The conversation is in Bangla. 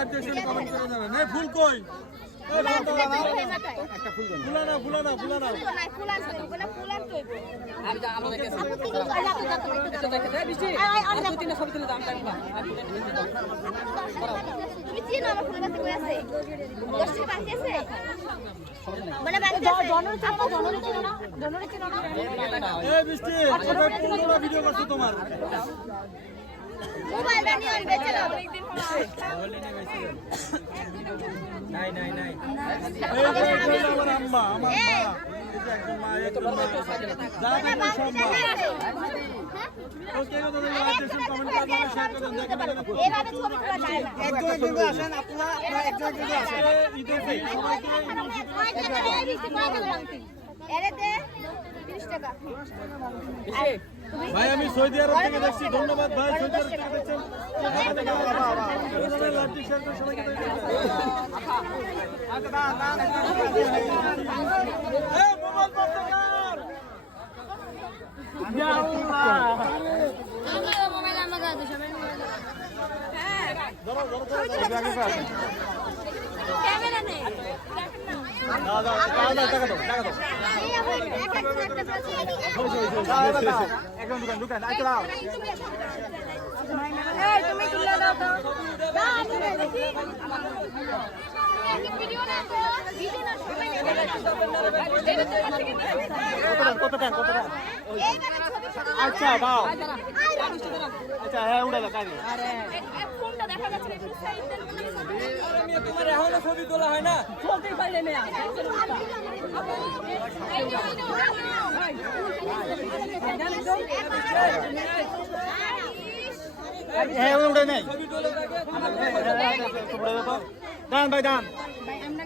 লাইভ দেখছেন কমেন্ট করে জানান। এই ফুল কই? একটা ফুল দেন। ফুলা না ফুলা না ফুলা না। ফুল আছে ওগুলা ফুল আর কইবো। আমি যা আমাদের কাছে এটা দেখে দে বৃষ্টি আর দুই তিনটা ছবি তুলে দাম টাকা তুমি চিনো আমার ফুল গাছে কই আছে? দশটি বাকি আছে? মানে বাকি আছে? জনরে চিনো না? জনরে চিনো না? এই বৃষ্টি ছোট পুরো ভিডিও করছো তোমার। মোবাইল দানি আর বেচে দাও। নাই নাই নাই। এই যে আমার আম্মা আমার মা। এই যে একজন মা এই তো বড় একটা সাইকেল। দাদা সম্ভব। ওকে কত দিন লাইভ দেখছেন কমেন্ট করে জানান শেয়ার করে দেন দেখেন। এইভাবে ছবি তোলা যায় না। একজন কিন্তু আসেন আপনারা একজন কিন্তু আসেন। ঈদের দিন সবাইকে এরে দে 30 টাকা। ভাই আমি সৌদি আরব থেকে দেখছি ধন্যবাদ ভাই সৌদি আরব থেকে দেখছেন লাইভটি শেয়ার করে সবাইকে এই মোবাইল বন্ধ কর ইয়া আল্লাহ মোবাইল আমাকে দাও সবাই ধরো ক্যামেরা নেই দাও টাকা দাও এই আমার একটা একদম দোকান আইতে দাও এই তুমি তুলে দাও তো দাও আমি দেখি ভিডিও না তো ভিডিও না সবাই কত টাকা এইবারে ছবি আচ্ছা দাও আচ্ছা হ্যাঁ উড়ালো কাজে ফোনটা দেখা যাচ্ছে না একটু সাইড দেন আমি তোমার এখনো ছবি তোলা হয় না চলতেই পারলে না হ্যাঁ উড়ে নেই ছবি তোলা থাকে দান ভাই দান ভাই আমরা